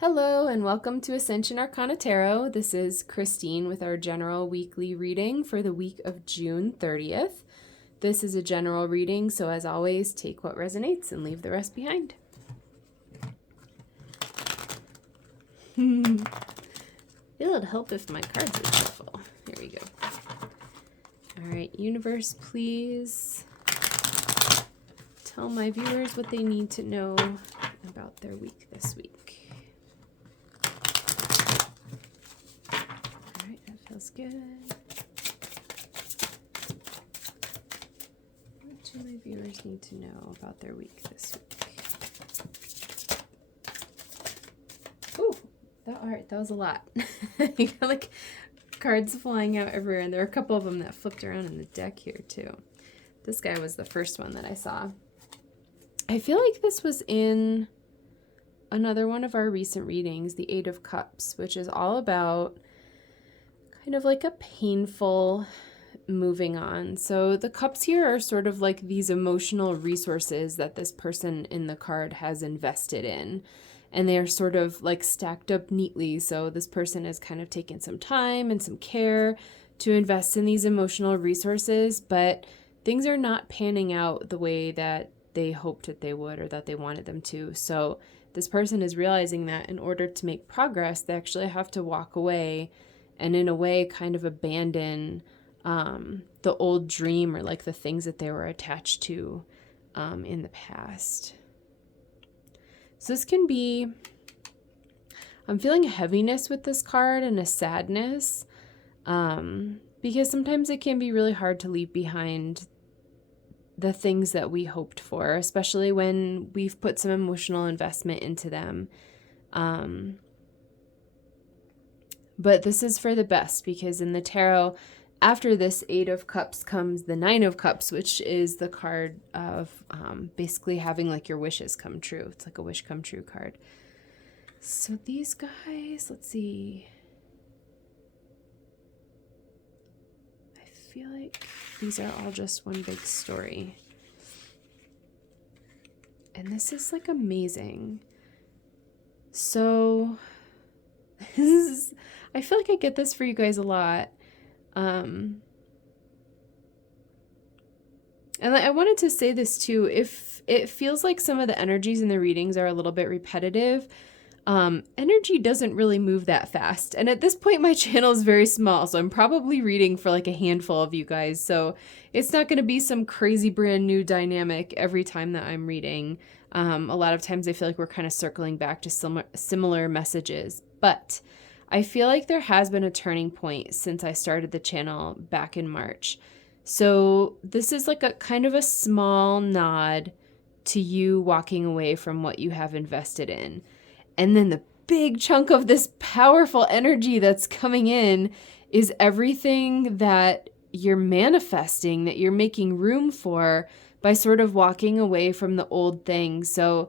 Hello and welcome to Ascension Arcana Tarot. This is Christine with our general weekly reading for the week of June 30th. This is a general reading, so as always, take what resonates and leave the rest behind. It'll help if my cards are shuffle. Here we go. All right, universe, please tell my viewers what they need to know about their week this week. Feels good. What do my viewers need to know about their week this week? Ooh, that was a lot. You got like cards flying out everywhere, and there are a couple of them that flipped around in the deck here too. This guy was the first one that I saw. I feel like this was in another one of our recent readings, the Eight of Cups, which is all about kind of like a painful moving on. So the cups here are sort of like these emotional resources that this person in the card has invested in. And they are sort of like stacked up neatly. So this person has kind of taken some time and some care to invest in these emotional resources, but things are not panning out the way that they hoped that they would or that they wanted them to. So this person is realizing that in order to make progress, they actually have to walk away and in a way kind of abandon the old dream or like the things that they were attached to in the past. So this can be, I'm feeling a heaviness with this card and a sadness because sometimes it can be really hard to leave behind the things that we hoped for, especially when we've put some emotional investment into them. But this is for the best because in the tarot, after this Eight of Cups comes the Nine of Cups, which is the card of basically having like your wishes come true. It's like a wish come true card. So these guys, let's see. I feel like these are all just one big story. And this is like amazing. So I feel like I get this for you guys a lot. And I wanted to say this too. If it feels like some of the energies in the readings are a little bit repetitive, energy doesn't really move that fast. And at this point, my channel is very small, so I'm probably reading for like a handful of you guys. So it's not going to be some crazy brand new dynamic every time that I'm reading. A lot of times I feel like we're kind of circling back to similar messages. But I feel like there has been a turning point since I started the channel back in March. So this is like a kind of a small nod to you walking away from what you have invested in. And then the big chunk of this powerful energy that's coming in is everything that you're manifesting, that you're making room for by sort of walking away from the old things. So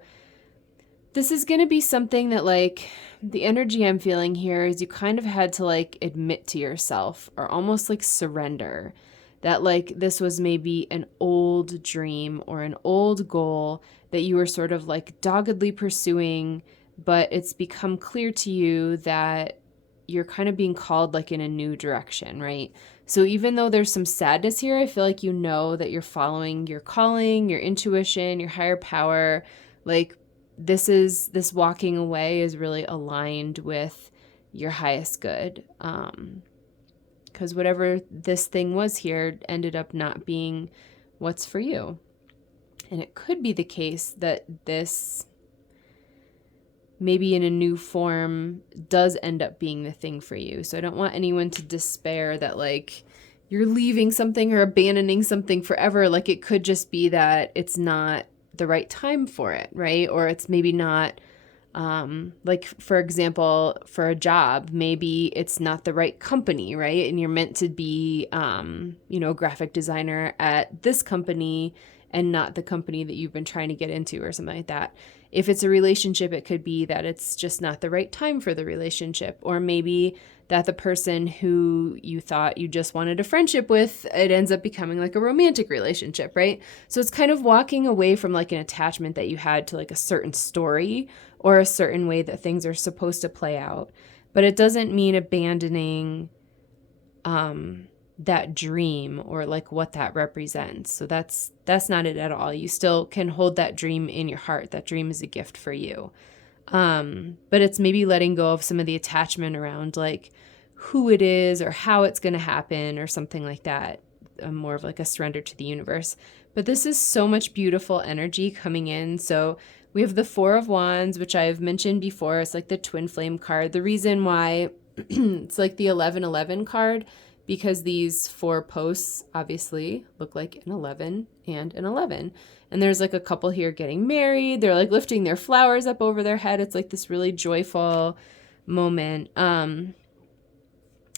this is going to be something that like the energy I'm feeling here is you kind of had to like admit to yourself or almost like surrender that like this was maybe an old dream or an old goal that you were sort of like doggedly pursuing, but it's become clear to you that you're kind of being called like in a new direction, right? So even though there's some sadness here, I feel like you know that you're following your calling, your intuition, your higher power. Like this walking away is really aligned with your highest good. Because whatever this thing was here ended up not being what's for you. And it could be the case that this, maybe in a new form, does end up being the thing for you. So I don't want anyone to despair that like you're leaving something or abandoning something forever. Like it could just be that it's not the right time for it, right? Or it's maybe not, like for example, for a job, maybe it's not the right company, right? And you're meant to be, a graphic designer at this company and not the company that you've been trying to get into or something like that. if it's a relationship, it could be that it's just not the right time for the relationship, or maybe that the person who you thought you just wanted a friendship with, it ends up becoming like a romantic relationship, right? So it's kind of walking away from like an attachment that you had to like a certain story or a certain way that things are supposed to play out. But it doesn't mean abandoning that dream or like what that represents. So that's not it at all. You still can hold that dream in your heart. That dream is a gift for you. But it's maybe letting go of some of the attachment around like who it is or how it's going to happen or something like that. More of like a surrender to the universe. But this is so much beautiful energy coming in. So we have the Four of Wands, which I've mentioned before. It's like the twin flame card. The reason why it's like the 1111 card, because these four posts obviously look like an 11 and an 11. And there's like a couple here getting married. They're like lifting their flowers up over their head. It's like this really joyful moment.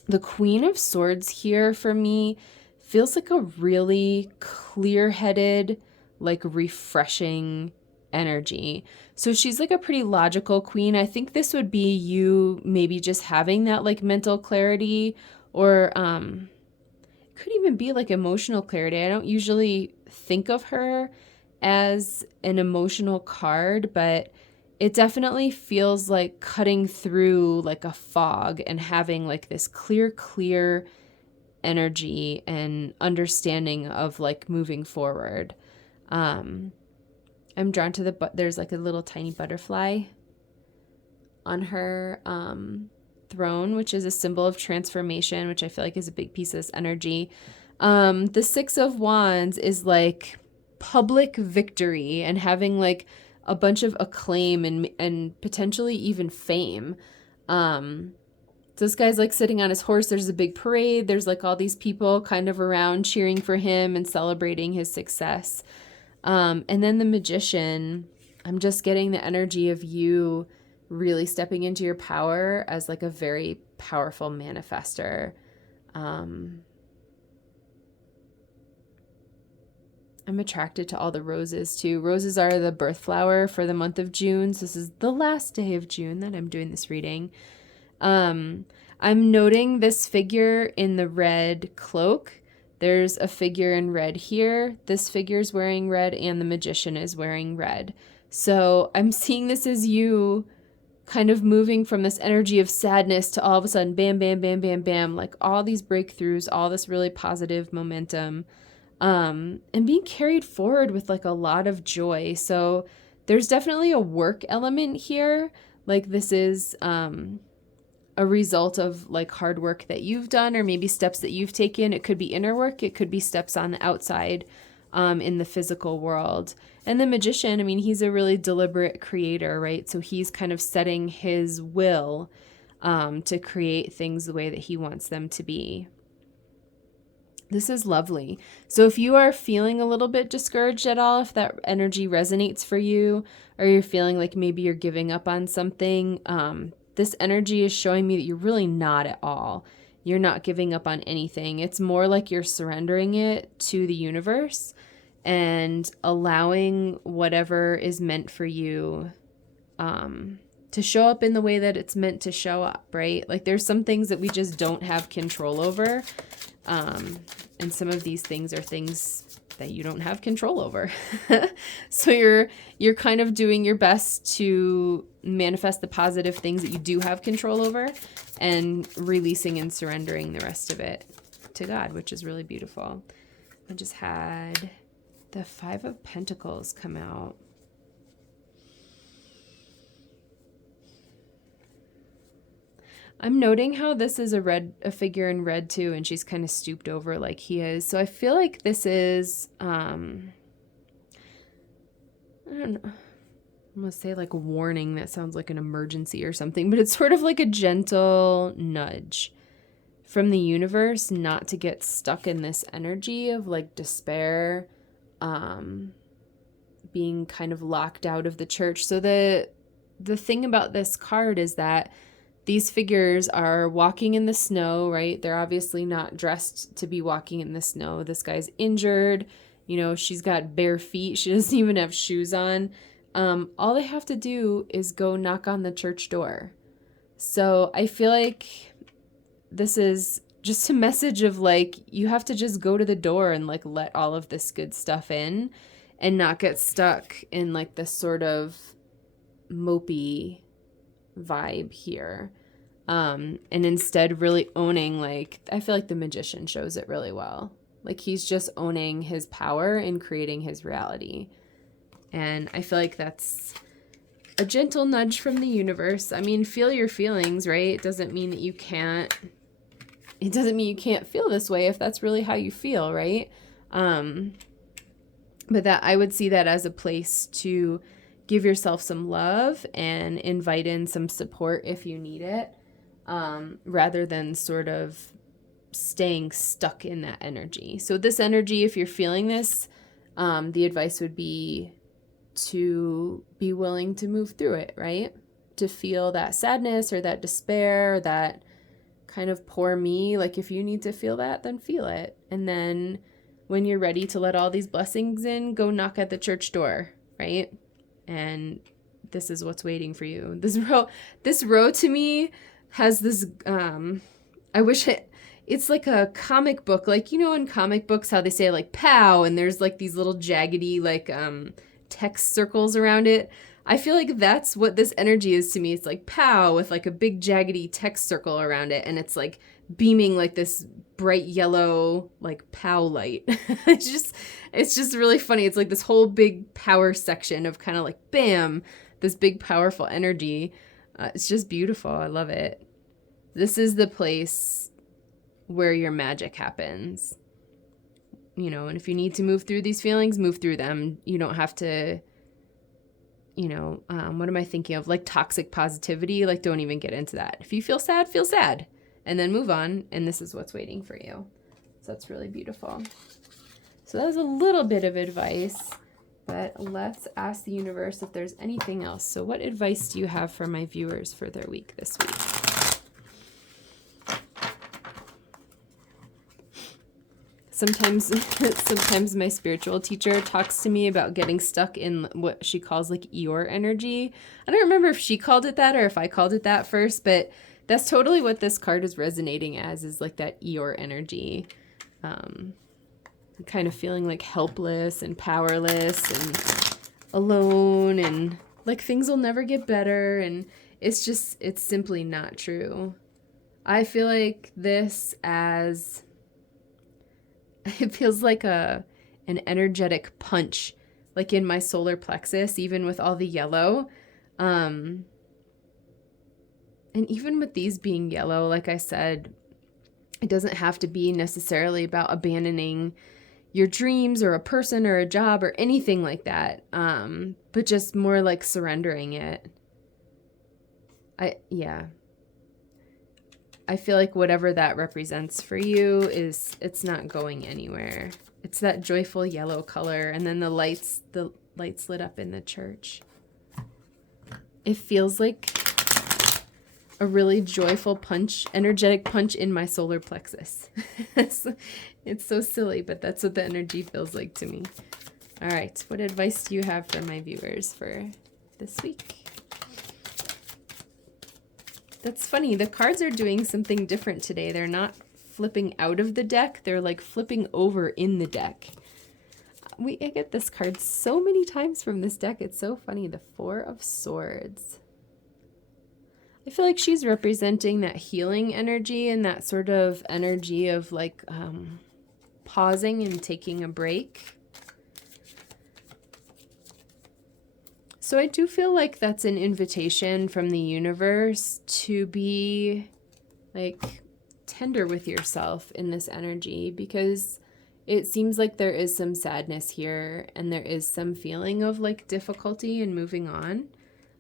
The Queen of Swords here for me feels like a really clear-headed, like refreshing energy. So she's like a pretty logical queen. I think this would be you maybe just having that like mental clarity, or it could even be like emotional clarity. I don't usually think of her as an emotional card, but it definitely feels like cutting through like a fog and having like this clear energy and understanding of like moving forward. I'm drawn to there's like a little tiny butterfly on her throne, which is a symbol of transformation, which I feel like is a big piece of this energy. The Six of Wands is like public victory and having like a bunch of acclaim and potentially even fame. So this guy's like sitting on his horse. There's a big parade. There's like all these people kind of around cheering for him and celebrating his success. And then the Magician, I'm just getting the energy of you really stepping into your power as like a very powerful manifester. I'm attracted to all the roses too. Roses are the birth flower for the month of June. So this is the last day of June that I'm doing this reading. I'm noting this figure in the red cloak. There's a figure in red here. This figure is wearing red and the Magician is wearing red. So I'm seeing this as you kind of moving from this energy of sadness to all of a sudden, bam, bam, bam, bam, bam, like all these breakthroughs, all this really positive momentum, and being carried forward with like a lot of joy. So there's definitely a work element here. Like this is a result of like hard work that you've done, or maybe steps that you've taken. It could be inner work. It could be steps on the outside in the physical world. And the Magician, I mean, he's a really deliberate creator, right? So he's kind of setting his will to create things the way that he wants them to be. This is lovely. So if you are feeling a little bit discouraged at all, if that energy resonates for you, or you're feeling like maybe you're giving up on something, this energy is showing me that you're really not at all. You're not giving up on anything. It's more like you're surrendering it to the universe and allowing whatever is meant for you to show up in the way that it's meant to show up, right? Like there's some things that we just don't have control over. And some of these things are things that you don't have control over. So you're kind of doing your best to manifest the positive things that you do have control over and releasing and surrendering the rest of it to God, which is really beautiful. I just had the Five of Pentacles come out. I'm noting how this is a figure in red too, and she's kind of stooped over like he is. So I feel like this is, I don't know, I'm going to say like warning. That sounds like an emergency or something, but it's sort of like a gentle nudge from the universe not to get stuck in this energy of like despair, being kind of locked out of the church. So the thing about this card is that these figures are walking in the snow, right? They're obviously not dressed to be walking in the snow. This guy's injured. You know, she's got bare feet. She doesn't even have shoes on. all they have to do is go knock on the church door. So I feel like this is just a message of like, you have to just go to the door and like let all of this good stuff in and not get stuck in like this sort of mopey vibe here. And instead really owning, like, I feel like the magician shows it really well. Like he's just owning his power and creating his reality. And I feel like that's a gentle nudge from the universe. I mean, feel your feelings, right? It doesn't mean that you can't feel this way if that's really how you feel, right? But that I would see that as a place to give yourself some love and invite in some support if you need it, rather than sort of staying stuck in that energy. So this energy, if you're feeling this, the advice would be to be willing to move through it, right? To feel that sadness or that despair, that kind of poor me. Like if you need to feel that, then feel it. And then when you're ready to let all these blessings in, go knock at the church door, right? And this is what's waiting for you. This row to me has this, it's like a comic book, like, you know, in comic books, how they say like pow, and there's like these little jaggedy, like, text circles around it. I feel like that's what this energy is to me. It's like pow with like a big jaggedy text circle around it. And it's like beaming like this bright yellow, like pow light. It's just really funny. It's like this whole big power section of kind of like, bam, this big powerful energy. It's just beautiful. I love it. This is the place where your magic happens. You know, and if you need to move through these feelings, move through them. You don't have to, you know, what am I thinking of? Like toxic positivity, like don't even get into that. If you feel sad, and then move on. And this is what's waiting for you. So that's really beautiful. So that was a little bit of advice, but let's ask the universe if there's anything else. So what advice do you have for my viewers for their week this week? Sometimes my spiritual teacher talks to me about getting stuck in what she calls like Eeyore energy. I don't remember if she called it that or if I called it that first, but that's totally what this card is resonating as, is like that Eeyore energy. Kind of feeling like helpless and powerless and alone and like things will never get better. And it's simply not true. I feel like this as... It feels like an energetic punch, like in my solar plexus, even with all the yellow. And even with these being yellow, like I said, it doesn't have to be necessarily about abandoning your dreams or a person or a job or anything like that. But just more like surrendering it. I feel like whatever that represents for you it's not going anywhere. It's that joyful yellow color, and then the lights lit up in the church. It feels like a really joyful punch, energetic punch in my solar plexus. It's so silly, but that's what the energy feels like to me. All right, what advice do you have for my viewers for this week? That's funny. The cards are doing something different today. They're not flipping out of the deck. They're like flipping over in the deck. I get this card so many times from this deck. It's so funny. The Four of Swords. I feel like she's representing that healing energy and that sort of energy of like pausing and taking a break. So I do feel like that's an invitation from the universe to be like tender with yourself in this energy, because it seems like there is some sadness here and there is some feeling of like difficulty in moving on.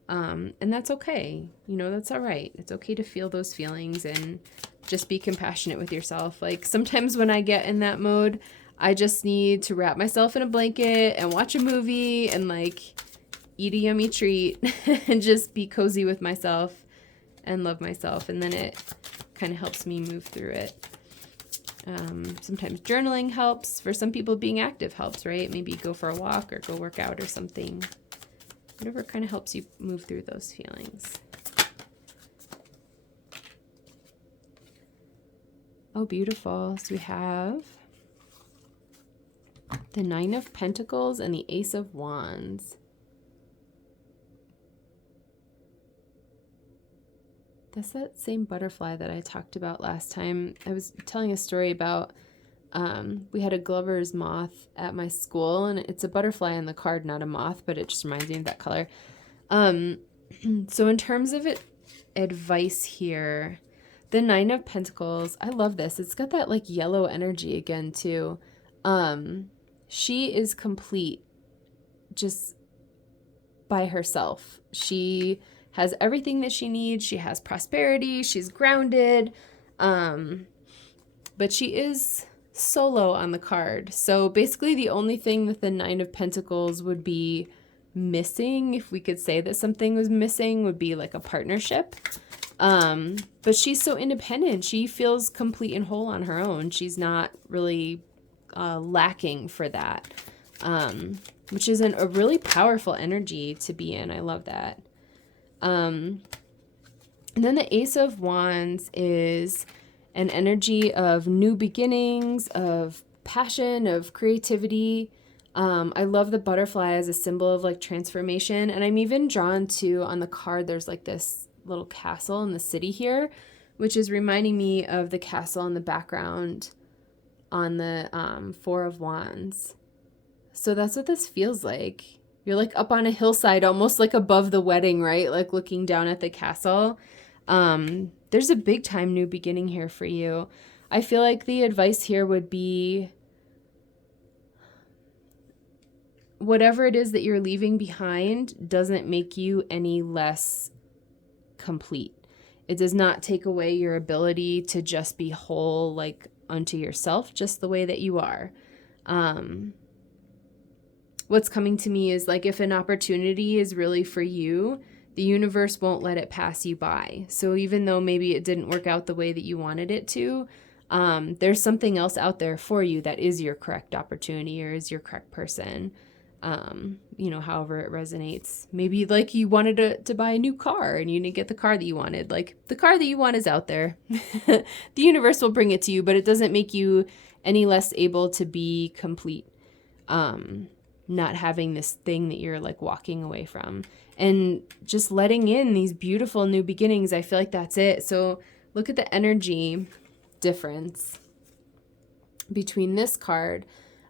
And that's okay. You know, that's all right. It's okay to feel those feelings and just be compassionate with yourself. Like sometimes when I get in that mode, I just need to wrap myself in a blanket and watch a movie and like eat a yummy treat and just be cozy with myself and love myself. And then it kind of helps me move through it. Sometimes journaling helps. For some people, being active helps, right? Maybe go for a walk or go work out or something. whatever kind of helps you move through those feelings. Oh, beautiful. So we have the Nine of Pentacles and the Ace of Wands. That's that same butterfly that I talked about last time. I was telling a story about we had a Glover's moth at my school, and it's a butterfly on the card, not a moth, but it just reminds me of that color. So in terms of advice here, the Nine of Pentacles, I love this. It's got that like yellow energy again too. She is complete just by herself. She has everything that she needs. She has prosperity. She's grounded. But she is solo on the card. So basically the only thing that the Nine of Pentacles would be missing, if we could say that something was missing, would be like a partnership. But she's so independent. She feels complete and whole on her own. She's not really lacking for that, which is a really powerful energy to be in. I love that. And then the Ace of Wands is an energy of new beginnings, of passion, of creativity. I love the butterfly as a symbol of like transformation. And I'm even drawn to, on the card, there's like this little castle in the city here, which is reminding me of the castle in the background on the Four of Wands. So that's what this feels like. You're like up on a hillside, almost like above the wedding, right? Like looking down at the castle. There's a big time new beginning here for you. I feel like the advice here would be whatever it is that you're leaving behind doesn't make you any less complete. It does not take away your ability to just be whole, like unto yourself, just the way that you are. What's coming to me is like if an opportunity is really for you, the universe won't let it pass you by. So even though maybe it didn't work out the way that you wanted it to, there's something else out there for you that is your correct opportunity or is your correct person. However it resonates. Maybe like you wanted to buy a new car and you didn't get the car that you wanted. Like the car that you want is out there. The universe will bring it to you, but it doesn't make you any less able to be complete. Not having this thing that you're like walking away from and just letting in these beautiful new beginnings. I feel like that's it. So look at the energy difference between this card,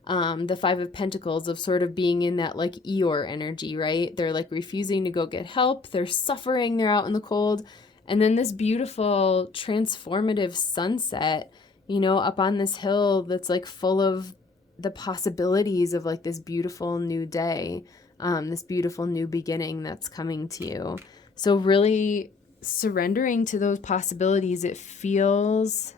the Five of Pentacles, of sort of being in that like Eeyore energy, right? They're like refusing to go get help. They're suffering. They're out in the cold. And then this beautiful transformative sunset, up on this hill that's like full of the possibilities of like this beautiful new day, this beautiful new beginning that's coming to you. So really surrendering to those possibilities, it feels...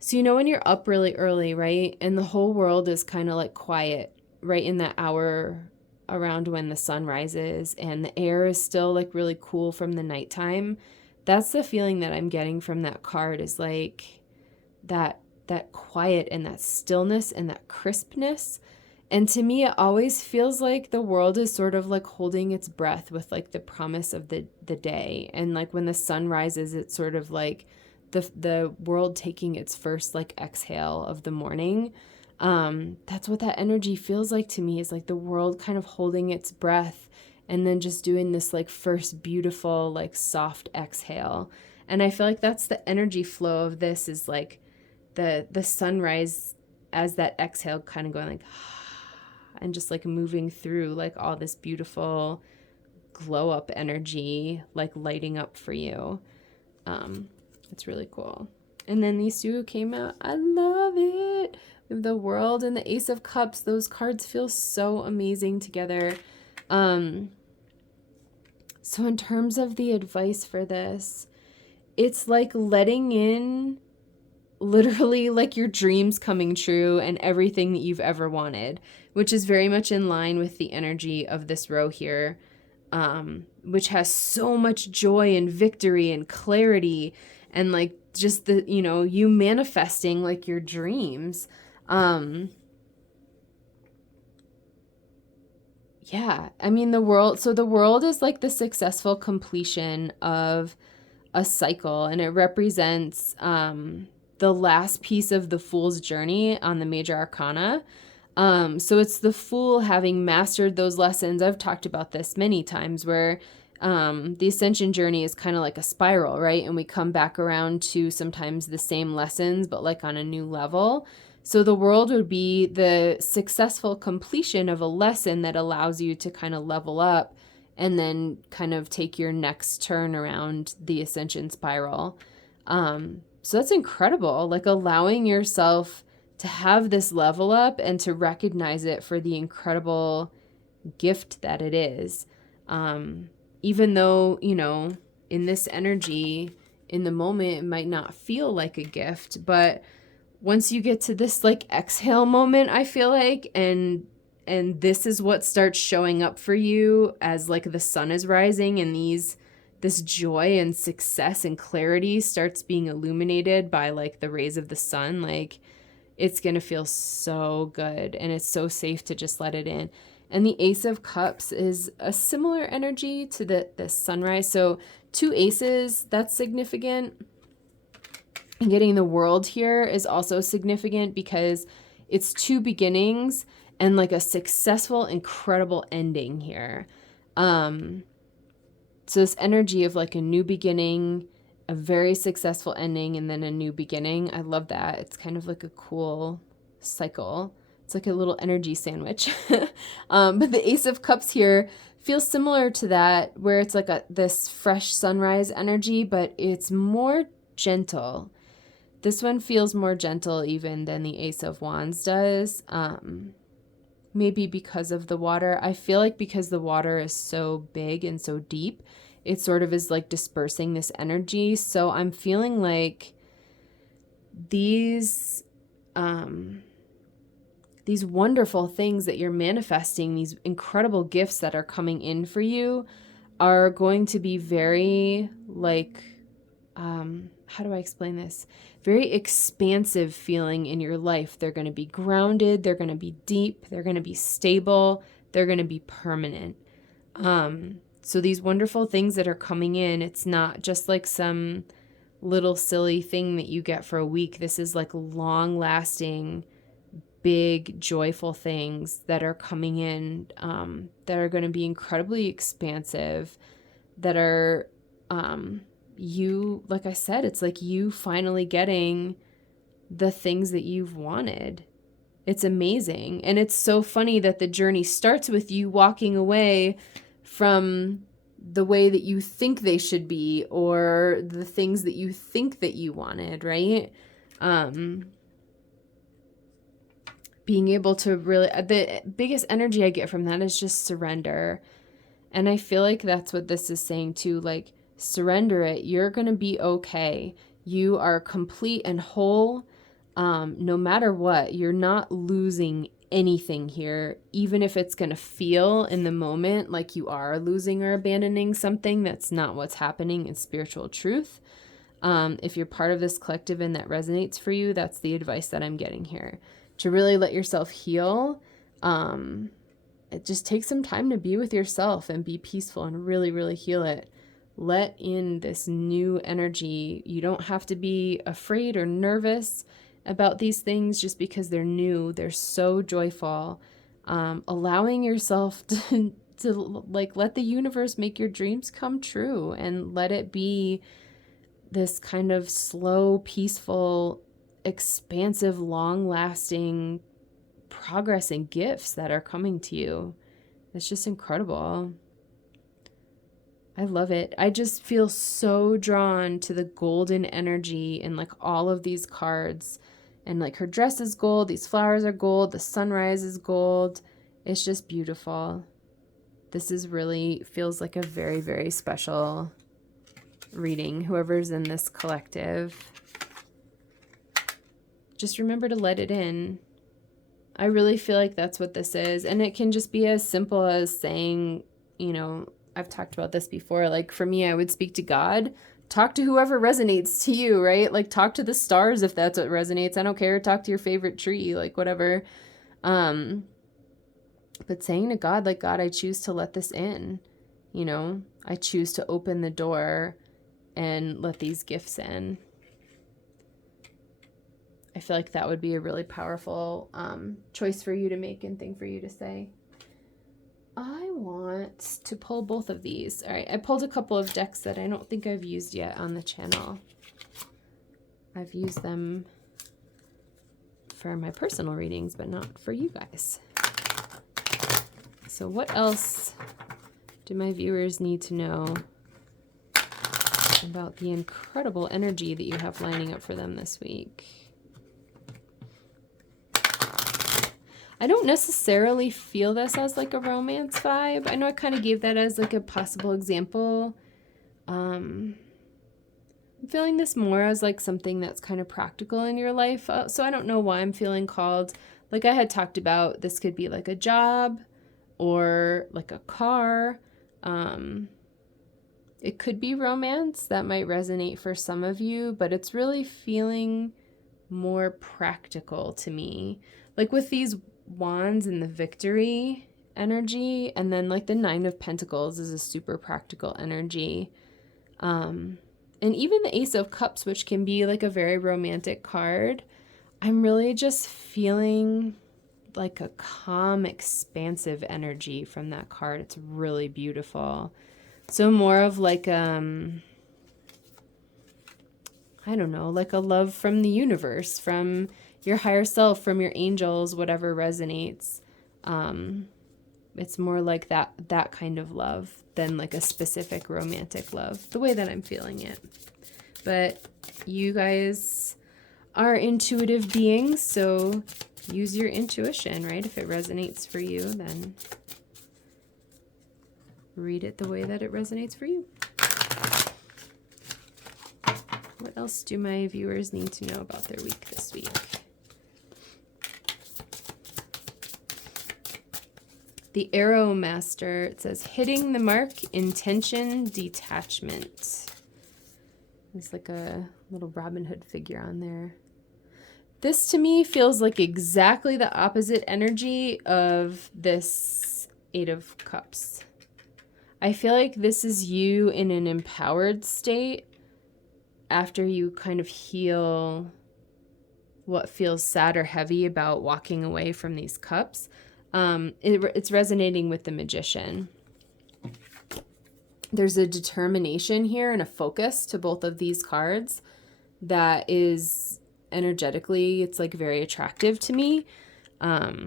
So when you're up really early, right? And the whole world is kind of like quiet, right in that hour around when the sun rises and the air is still like really cool from the nighttime. That's the feeling that I'm getting from that card, is like that quiet and that stillness and that crispness. And to me, it always feels like the world is sort of like holding its breath with like the promise of the day. And like when the sun rises, it's sort of like the world taking its first like exhale of the morning. That's what that energy feels like to me, is like the world kind of holding its breath and then just doing this like first beautiful like soft exhale. And I feel like that's the energy flow of this, is like the sunrise as that exhale, kind of going like and just like moving through like all this beautiful glow up energy, like lighting up for you. It's really cool. And then these two came out. I love it. The World and the Ace of Cups. Those cards feel so amazing together. So in terms of the advice for this, it's like letting in literally like your dreams coming true and everything that you've ever wanted, which is very much in line with the energy of this row here, which has so much joy and victory and clarity and like just the, you manifesting like your dreams. Yeah. I mean, the world is like the successful completion of a cycle, and it represents the last piece of the fool's journey on the major arcana. So it's the fool having mastered those lessons. I've talked about this many times where the ascension journey is kind of like a spiral, right? And we come back around to sometimes the same lessons, but like on a new level. So the world would be the successful completion of a lesson that allows you to kind of level up and then kind of take your next turn around the ascension spiral. So that's incredible, like allowing yourself to have this level up and to recognize it for the incredible gift that it is. Even though, in this energy, in the moment, it might not feel like a gift, but once you get to this like exhale moment, I feel like, and this is what starts showing up for you as like the sun is rising and this joy and success and clarity starts being illuminated by like the rays of the sun, like it's going to feel so good, and it's so safe to just let it in. And the Ace of Cups is a similar energy to the sunrise. So 2 aces, that's significant. And getting the World here is also significant because it's 2 beginnings and like a successful, incredible ending here. So this energy of like a new beginning, a very successful ending, and then a new beginning. I love that. It's kind of like a cool cycle. It's like a little energy sandwich. But the Ace of Cups here feels similar to that, where it's like this fresh sunrise energy, but it's more gentle. This one feels more gentle even than the Ace of Wands does. Maybe because of the water. I feel like because the water is so big and so deep, it sort of is like dispersing this energy. So I'm feeling like these wonderful things that you're manifesting, these incredible gifts that are coming in for you, are going to be very like, how do I explain this? Very expansive feeling in your life. They're going to be grounded. They're going to be deep. They're going to be stable. They're going to be permanent. So these wonderful things that are coming in, it's not just like some little silly thing that you get for a week. This is like long lasting, big, joyful things that are coming in, that are going to be incredibly expansive, that are, you, like I said, it's like you finally getting the things that you've wanted. It's amazing. And it's so funny that the journey starts with you walking away from the way that you think they should be, or the things that you think that you wanted, right? Being able to really, the biggest energy I get from that is just surrender. And I feel like that's what this is saying too, like, surrender it. You're going to be okay. You are complete and whole. No matter what, you're not losing anything here, even if it's going to feel in the moment like you are losing or abandoning something. That's not what's happening in spiritual truth. If you're part of this collective and that resonates for you, that's the advice that I'm getting here. To really let yourself heal. It just takes some time to be with yourself and be peaceful and really, really heal it. Let in this new energy. You don't have to be afraid or nervous about these things just because they're new. They're so joyful. Allowing yourself to like let the universe make your dreams come true, and let it be this kind of slow, peaceful, expansive, long-lasting progress and gifts that are coming to you. It's just incredible. I love it. I just feel so drawn to the golden energy in like all of these cards. And like her dress is gold, these flowers are gold, the sunrise is gold. It's just beautiful. This is really feels like a very, very special reading. Whoever's in this collective, just remember to let it in. I really feel like that's what this is. And it can just be as simple as saying, I've talked about this before. Like for me, I would speak to God, talk to whoever resonates to you, right? Like talk to the stars if that's what resonates. I don't care. Talk to your favorite tree, like whatever. But saying to God, like, God, I choose to let this in. You know, I choose to open the door and let these gifts in. I feel like that would be a really powerful choice for you to make and thing for you to say. I want to pull both of these. All right, I pulled a couple of decks that I don't think I've used yet on the channel. I've used them for my personal readings, but not for you guys. So what else do my viewers need to know about the incredible energy that you have lining up for them this week? I don't necessarily feel this as like a romance vibe. I know I kind of gave that as like a possible example. I'm feeling this more as like something that's kind of practical in your life. So I don't know why I'm feeling called. Like I had talked about, this could be like a job or like a car. It could be romance. That might resonate for some of you, but it's really feeling more practical to me. Like with these wands and the victory energy, and then like the 9 of Pentacles is a super practical energy. And even the Ace of Cups, which can be like a very romantic card, I'm really just feeling like a calm, expansive energy from that card. It's really beautiful. So more of like, I don't know, like a love from the universe, from your higher self, from your angels, whatever resonates. It's more like that kind of love than like a specific romantic love, the way that I'm feeling it. But you guys are intuitive beings, so use your intuition, right? If it resonates for you, then read it the way that it resonates for you. What else do my viewers need to know about their week this week? The Arrow Master, it says, hitting the mark, intention, detachment. There's like a little Robin Hood figure on there. This to me feels like exactly the opposite energy of this 8 of Cups. I feel like this is you in an empowered state after you kind of heal what feels sad or heavy about walking away from these cups. It's resonating with the Magician. There's a determination here and a focus to both of these cards that is energetically, it's like very attractive to me. Yeah,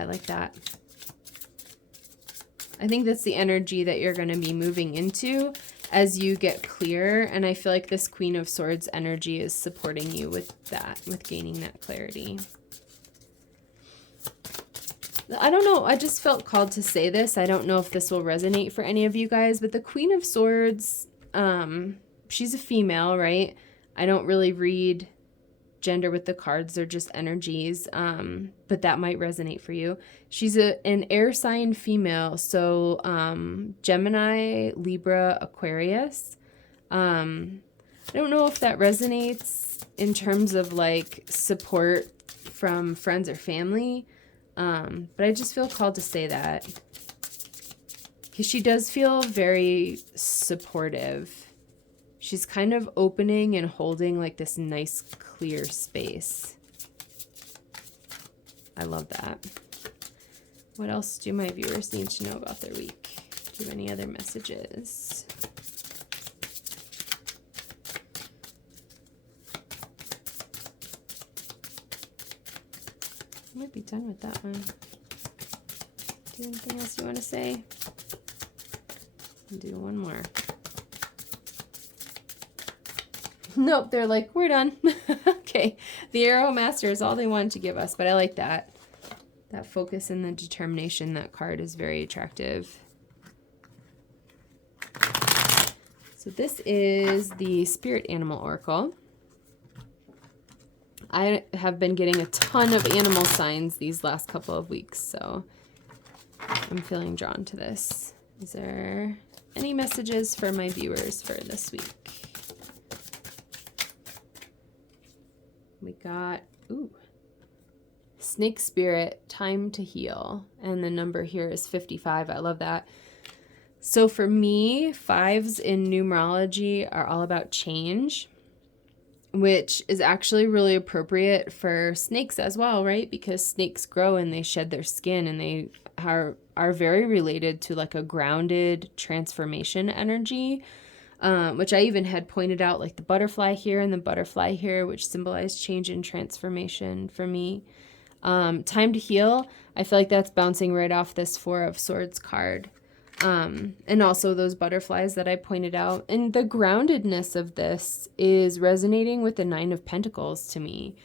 I like that. I think that's the energy that you're going to be moving into as you get clear. And I feel like this Queen of Swords energy is supporting you with that, with gaining that clarity. I don't know. I just felt called to say this. I don't know if this will resonate for any of you guys, but the Queen of Swords, she's a female, right? I don't really read gender with the cards. They're just energies. But that might resonate for you. She's an air sign female. So, Gemini, Libra, Aquarius. I don't know if that resonates in terms of like support from friends or family. But I just feel called to say that because she does feel very supportive. She's kind of opening and holding like this nice clear space. I love that. What else do my viewers need to know about their week? Do you have any other messages? I might be done with that one. Do you have anything else you want to say? I'll do one more. Nope, they're like, we're done. Okay, the Arrow Master is all they wanted to give us, but I like that. That focus and the determination, that card is very attractive. So this is the Spirit Animal Oracle. I have been getting a ton of animal signs these last couple of weeks, so I'm feeling drawn to this. Is there any messages for my viewers for this week? We got, Snake Spirit, time to heal. And the number here is 55. I love that. So for me, 5s in numerology are all about change, which is actually really appropriate for snakes as well, right? Because snakes grow and they shed their skin, and they are very related to like a grounded transformation energy, which I even had pointed out, like the butterfly here and the butterfly here, which symbolize change and transformation for me. Time to heal, I feel like that's bouncing right off this 4 of Swords card. And also those butterflies that I pointed out. And the groundedness of this is resonating with the 9 of Pentacles to me.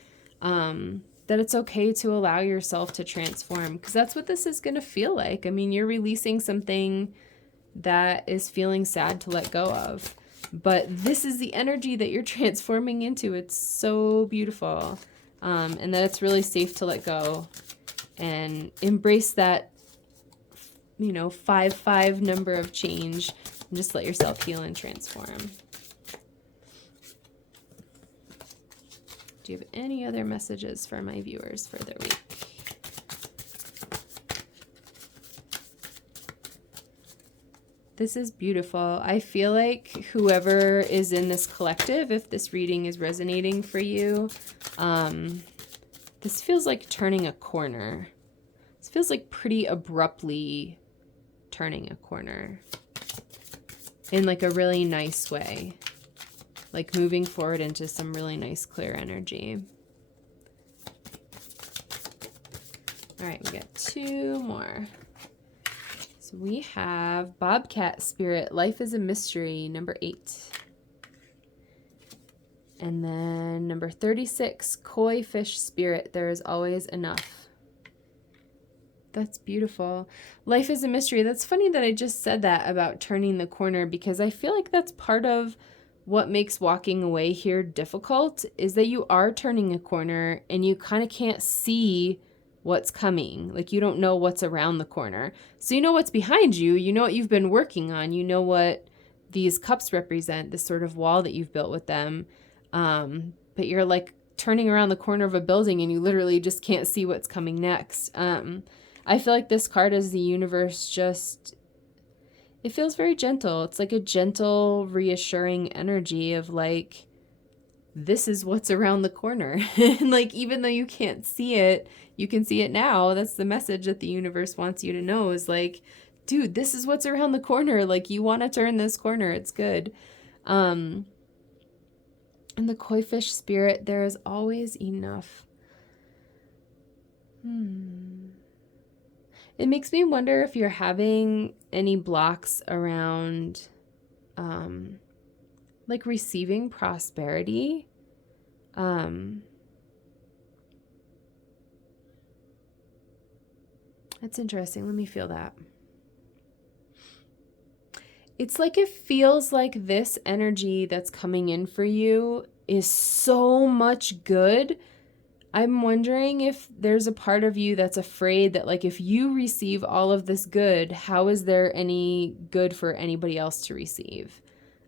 That it's okay to allow yourself to transform, because that's what this is going to feel like. I mean, you're releasing something that is feeling sad to let go of. But this is the energy that you're transforming into. It's so beautiful. And that it's really safe to let go and embrace that, 5-5 number of change, and just let yourself heal and transform. Do you have any other messages for my viewers for their week? This is beautiful. I feel like whoever is in this collective, if this reading is resonating for you, this feels like turning a corner. This feels like pretty abruptly turning a corner in like a really nice way, like moving forward into some really nice clear energy. All right, we got 2 more. So we have Bobcat Spirit, Life is a Mystery, number 8. And then number 36, Koi Fish Spirit, There is Always Enough. That's beautiful. Life is a mystery. That's funny that I just said that about turning the corner, because I feel like that's part of what makes walking away here difficult, is that you are turning a corner and you kind of can't see what's coming. Like, you don't know what's around the corner. So you know what's behind you. You know what you've been working on. You know what these cups represent, this sort of wall that you've built with them. But you're like turning around the corner of a building and you literally just can't see what's coming next. I feel like this card is the universe just, it feels very gentle. It's like a gentle, reassuring energy of like, this is what's around the corner. And like, even though you can't see it, you can see it now. That's the message that the universe wants you to know, is like, dude, this is what's around the corner. Like, you want to turn this corner. It's good. And the Koi Fish Spirit, there is always enough. It makes me wonder if you're having any blocks around, like receiving prosperity. That's interesting. Let me feel that. It's like it feels like this energy that's coming in for you is so much good. I'm wondering if there's a part of you that's afraid that, like, if you receive all of this good, how is there any good for anybody else to receive?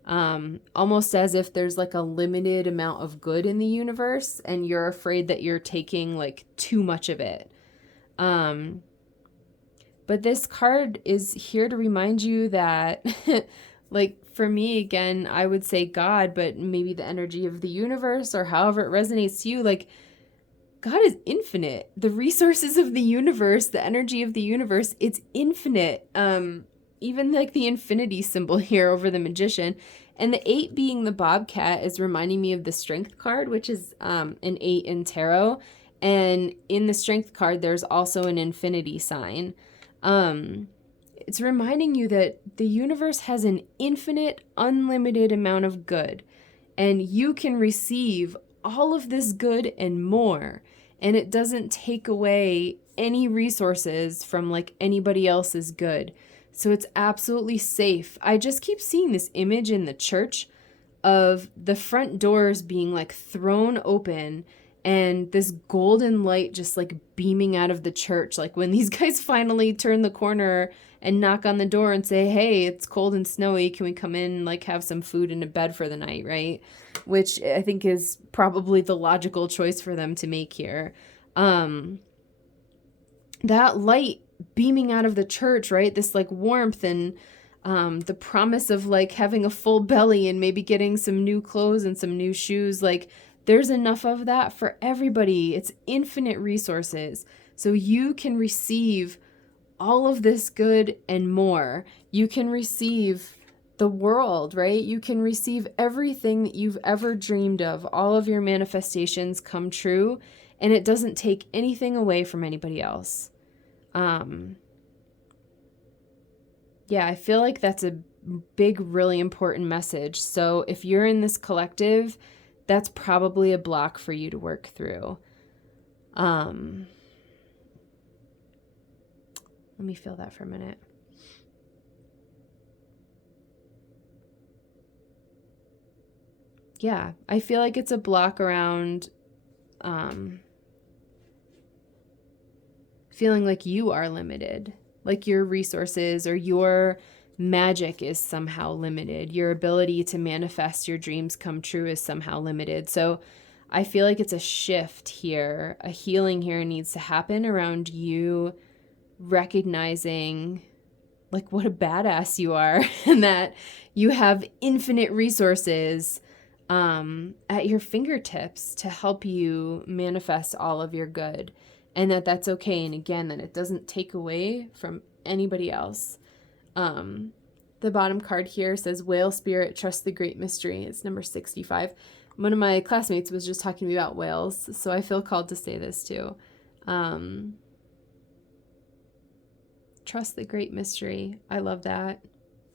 Almost as if there's like a limited amount of good in the universe and you're afraid that you're taking like too much of it. But this card is here to remind you that, like, for me, again, I would say God, but maybe the energy of the universe or however it resonates to you, like, God is infinite. The resources of the universe, the energy of the universe, it's infinite. Even like the infinity symbol here over the Magician. And the 8 being the bobcat is reminding me of the Strength card, which is an 8 in tarot. And in the Strength card, there's also an infinity sign. It's reminding you that the universe has an infinite, unlimited amount of good. And you can receive all of this good and more. And it doesn't take away any resources from like anybody else's good. So it's absolutely safe. I just keep seeing this image in the church of the front doors being like thrown open and this golden light just like beaming out of the church. Like when these guys finally turn the corner and knock on the door and say, hey, it's cold and snowy. Can we come in and like have some food and a bed for the night, right? Which I think is probably the logical choice for them to make here. that light beaming out of the church, right? This like warmth and the promise of like having a full belly and maybe getting some new clothes and some new shoes. Like there's enough of that for everybody. It's infinite resources. So you can receive all of this good and more. You can receive the world, right? You can receive everything that you've ever dreamed of. All of your manifestations come true, and it doesn't take anything away from anybody else. Yeah, I feel like that's a big, really important message. So if you're in this collective, that's probably a block for you to work through. Let me feel that for a minute. Yeah, I feel like it's a block around feeling like you are limited, like your resources or your magic is somehow limited. Your ability to manifest your dreams come true is somehow limited. So I feel like it's a shift here. A healing here needs to happen around you recognizing like what a badass you are and that you have infinite resources at your fingertips to help you manifest all of your good, and that that's okay. And again, that it doesn't take away from anybody else. The bottom card here says whale spirit, trust the great mystery. It's number 65. One of my classmates was just talking to me about whales, so I feel called to say this too. Trust the great mystery. I love that.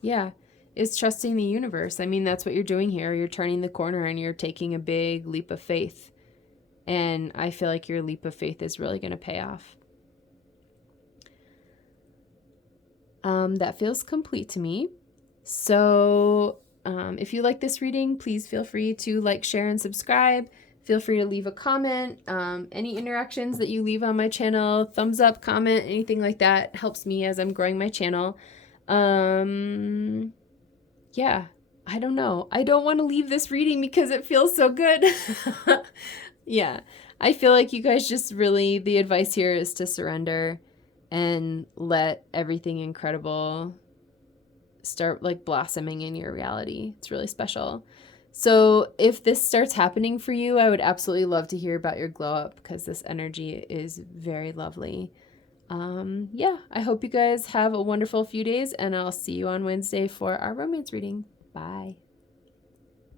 Yeah. Is trusting the universe. I mean, that's what you're doing here. You're turning the corner and you're taking a big leap of faith. And I feel like your leap of faith is really going to pay off. That feels complete to me. So if you like this reading, please feel free to like, share, and subscribe. Feel free to leave a comment. Any interactions that you leave on my channel, thumbs up, comment, anything like that helps me as I'm growing my channel. Yeah, I don't know. I don't want to leave this reading because it feels so good. Yeah, I feel like you guys just really, the advice here is to surrender and let everything incredible start like blossoming in your reality. It's really special. So if this starts happening for you, I would absolutely love to hear about your glow up because this energy is very lovely. Yeah, I hope you guys have a wonderful few days, and I'll see you on Wednesday for our romance reading. Bye.